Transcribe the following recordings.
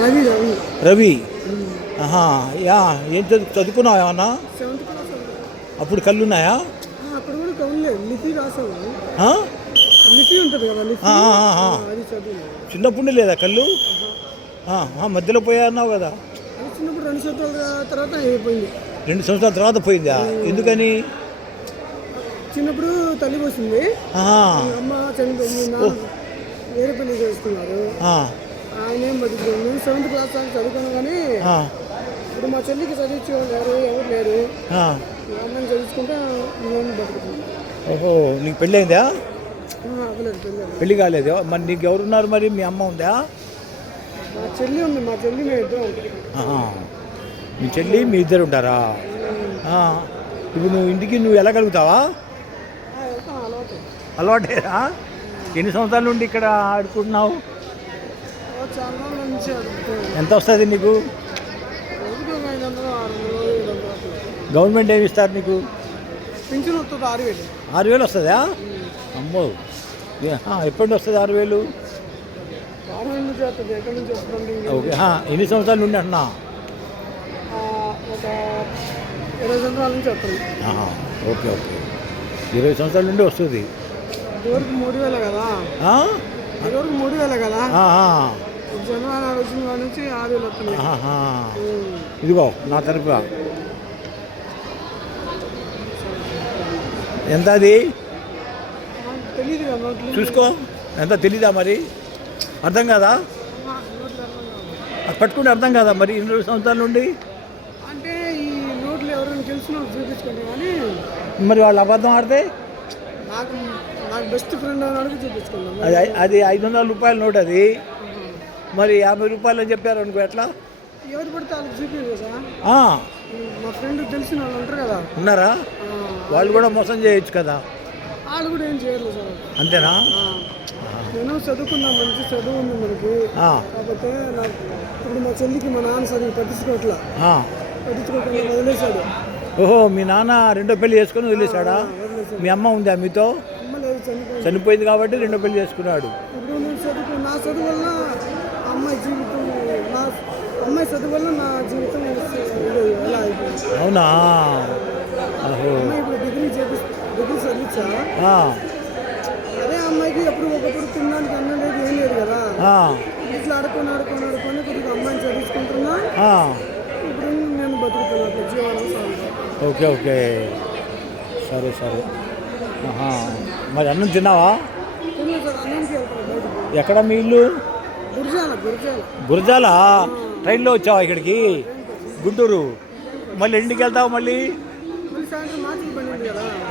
రవి రవి రవి. ఆహా, యా ఏం చదువుకున్నావు ఏమన్నా? Seventh class. అప్పుడు కళ్ళు ఉన్నాయా? అప్పుడు కూడా కౌన్లే లిపి రాసాము. లిపి ఉంటుంది కదా, లిపి అది చదువు. చిన్నప్పుడు లేదా కళ్ళు? మధ్యలో పోయా అన్నావు కదా. అది చిన్నప్పుడు 2 సంవత్సరాల తర్వాత అయిపోయింది. 2 సంవత్సరాల తర్వాత పోయిందా? ఎందుకని? చిన్నప్పుడు తల్లి పోసింది, అమ్మ చనిపోయింది, నాన్న వేరే పెళ్లి చేస్తున్నారు. ఆయన ఏం బతుకుతుంది. నేను 7th క్లాస్ దాకా చదువుకున్నాను, కానీ ఇప్పుడు మా చెల్లికి చదివించే వాళ్ళు ఎవరు లేరు. అమ్మని చదివించుకుంటే నేను బతుకుతున్నాను. ఓహో, నీకు పెళ్ళి అయిందా? అవ్వలేదు, పెళ్ళి కాలేదు. మరి నీకు ఎవరున్నారు? మరి మీ అమ్మ ఉందా? మా చెల్లి ఉంది. మా చెల్లి మేము ఇద్దరు ఉంటాం. మీ చెల్లి మీ ఇద్దరు ఉంటారా? ఇప్పుడు నువ్వు ఇంటికి నువ్వు వెళ్ళగలుగుతావా? అలవాటేరా? ఎన్ని సంవత్సరాల నుండి ఇక్కడ ఆడుకుంటున్నావు? ఎంత వస్తుంది నీకు? గవర్నమెంట్ ఏమి ఇస్తారు నీకు? పింఛన్ వస్తుంది 6,000. 6,000 వస్తుందా? అమ్మో, ఎప్పటి వస్తుంది 6,000? ఓకే. ఎన్ని సంవత్సరాల నుండి అంటున్నా? ఒక 20 సంవత్సరాల నుంచి వస్తుంది. ఓకే ఓకే, 20 సంవత్సరాల నుండి వస్తుంది. ఇదివరకు 3,000 కదా. ఇదివరకు 3,000 కదా. జనవరి వచ్చిన వాడి నుంచి 6,000 వస్తుంది. ఇదిగో నా తరఫు ఎంత? అది తెలీదు కదా, చూసుకో. ఎంత తెలీదా మరి? అర్థం కాదా? పట్టుకుంటే అర్థం కాదా మరి? 20 సంవత్సరాల నుండి అంటే ఈ నోట్లు ఎవరైనా తెలిసిన చూపించుకోండి, కానీ మరి వాళ్ళు అబద్ధం ఆడితే నాకు బెస్ట్ ఫ్రెండ్ అని చూపించుకున్నాం. అది 500 రూపాయల నోట్. అది మరి 50 రూపాయలు అని చెప్పారు అనుకో, ఎట్లా? ఎవరు పడితే వాళ్ళకి చూపించదు సార్. మా ఫ్రెండ్ తెలిసిన వాళ్ళు ఉంటారు కదా. ఉన్నారా? వాళ్ళు కూడా మోసం చేయొచ్చు కదా. వాళ్ళు కూడా ఏం చేయలేదు సార్. అంతేనా? నేను చదువుకున్నా, మంచి చదువు ఉంది మనకి. కాకపోతే నాకు ఇప్పుడు మా చెల్లికి మా నాన్న చదువు పట్టించుకోవట్లా వదిలేశాడు. ఓహో, మీ నాన్న రెండో పెళ్లి చేసుకుని వదిలేశాడా? మీ అమ్మ ఉందా మీతో? అమ్మ లేదు, చనిపోయింది కాబట్టి రెండో పెళ్లి చేసుకున్నాడు. ఇప్పుడు నేను నా చదువు వల్ల అమ్మాయి జీవితం, అమ్మాయి చదువు వల్ల నా జీవితం ఎలా అయిపోయింది. అవునా? ఓహో, ఇప్పుడు డిగ్రీ చదివించా. అదే అమ్మాయికి ఒకప్పుడు తినడానికి అన్నం లేదు, ఏం లేదు కదా. ఇట్లా ఆడుకొని కొద్దిగా అమ్మాయిని చదివించుకుంటున్నా. ఇప్పుడు నేను బతుకుతున్నా జీవనం. ఓకే ఓకే, సరే సరే. మరి అన్నం తిన్నావా? ఎక్కడ మీ ఇల్లు? గురజాల. ట్రైన్లో వచ్చావా ఇక్కడికి గుంటూరు? మళ్ళీ ఇంటికి వెళ్తావా? మళ్ళీ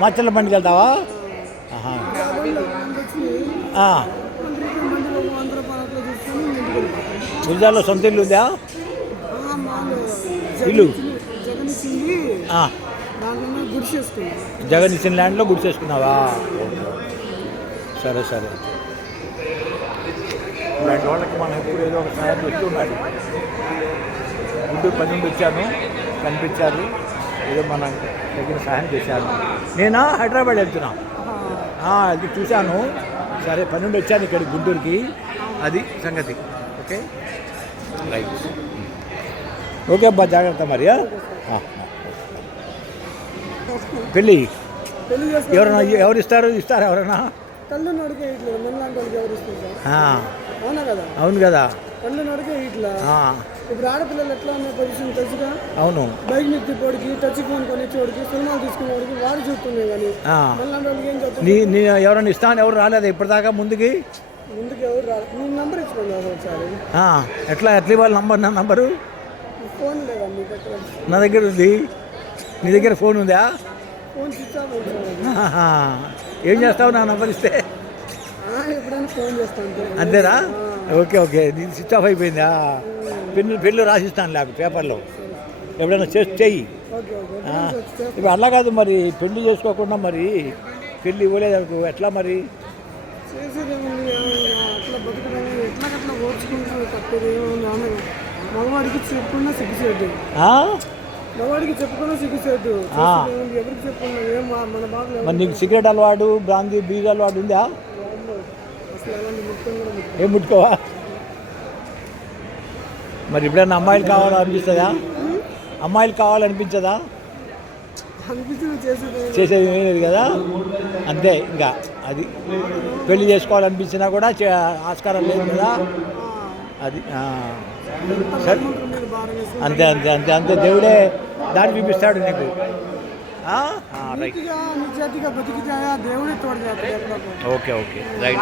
మాచర్ల బండికి వెళ్తావా? గురజాల్లో సొంత ఇల్లు ఉందా? ఇల్లు జగన్ ఇచ్చిన ల్యాండ్లో గుడిసేసుకున్నావా? సరే సరే. ఇలాంటి వాళ్ళకి మనం ఎప్పుడు ఏదో ఒక సహాయం వస్తున్నాడు. గుంటూరు పని నుండి వచ్చాను, కనిపించారు, ఏదో మనం తగిన సహాయం చేశాను. నేనా హైదరాబాద్ వెళ్తున్నా, అది చూశాను. సరే, పని నుండి వచ్చాను ఇక్కడికి గుంటూరుకి. అది సంగతి. Okay right. ఓకే అబ్బా, జాగ్రత్త మరి. పెళ్ళి ఎవరైనా ఎవరు ఇస్తారా ఎవరైనా? అవును కదా. ఇప్పుడు ఆడపిల్లలు ఎట్లా ఉన్న పొజిషన్ తెలుసుగా. అవును, బైక్ మీద తిప్పడికి, టచ్ ఫోన్ కొనిచ్చేవాడికి, సినిమాలు తీసుకునేవాడికి వాడు చూస్తుండే. కానీ ఏం చెప్తుంది? ఎవరైనా ఇస్తాను ఎవరు రాలేదా ఇప్పటిదాకా? ముందుకు ఎవరు రాలేదు. నేను నంబర్ ఇచ్చుకోండి ఒకసారి. ఎట్లా ఇవ్వాలి నంబర్? నా నంబరు ఫోన్ లేదా మీ దగ్గర? నా దగ్గర ఉంది. నీ దగ్గర ఫోన్ ఉందా? Phone switch off. ఏం చేస్తావు నా నంబర్ ఇస్తే? ఎప్పుడైనా ఫోన్ చేస్తాను. అంతేనా? Okay okay. నీది స్విచ్ ఆఫ్ అయిపోయిందా? పెళ్ళు రాసిస్తాను లేక పేపర్లో, ఎప్పుడైనా చెయ్యి. ఇప్పుడు అలా కాదు మరి, పెళ్లి చేసుకోకుండా మరి పెళ్ళి ఇవ్వలేదు అనుకో, ఎట్లా మరి? మగవాడికి చెప్పుకున్నా సిగ్గుసేటు, మగవాడికి చెప్పుకున్నా సిగ్గుసేటు, ఎవరికి చెప్పుకున్నా ఏం మన బాధలు. మరి నీకు సిగరెట్ అలవాటు, బ్రాందీ బీర్ అలవాటు ఉందా? అసలు అలాంటి ముట్టుకొని కూడా ఏం ముట్టుకోవా? మరి ఎప్పుడైనా అమ్మాయిలు కావాలనిపిస్తుందా? అమ్మాయిలు కావాలనిపించదా? అనిపించింది చేసేది చేసేది ఏమీ లేదు కదా, అంతే. ఇంకా అది పెళ్లి చేసుకోవాలనిపించినా కూడా ఆస్కారం లేదు కదా, అది. సరే, అంతే అంతే అంతే అంతే. దేవుడే దాన్ని చూపిస్తాడు నీకు. రైట్. నిజాతిగా బతికితే దేవుడే తోడు చేస్తాడు. Okay okay right.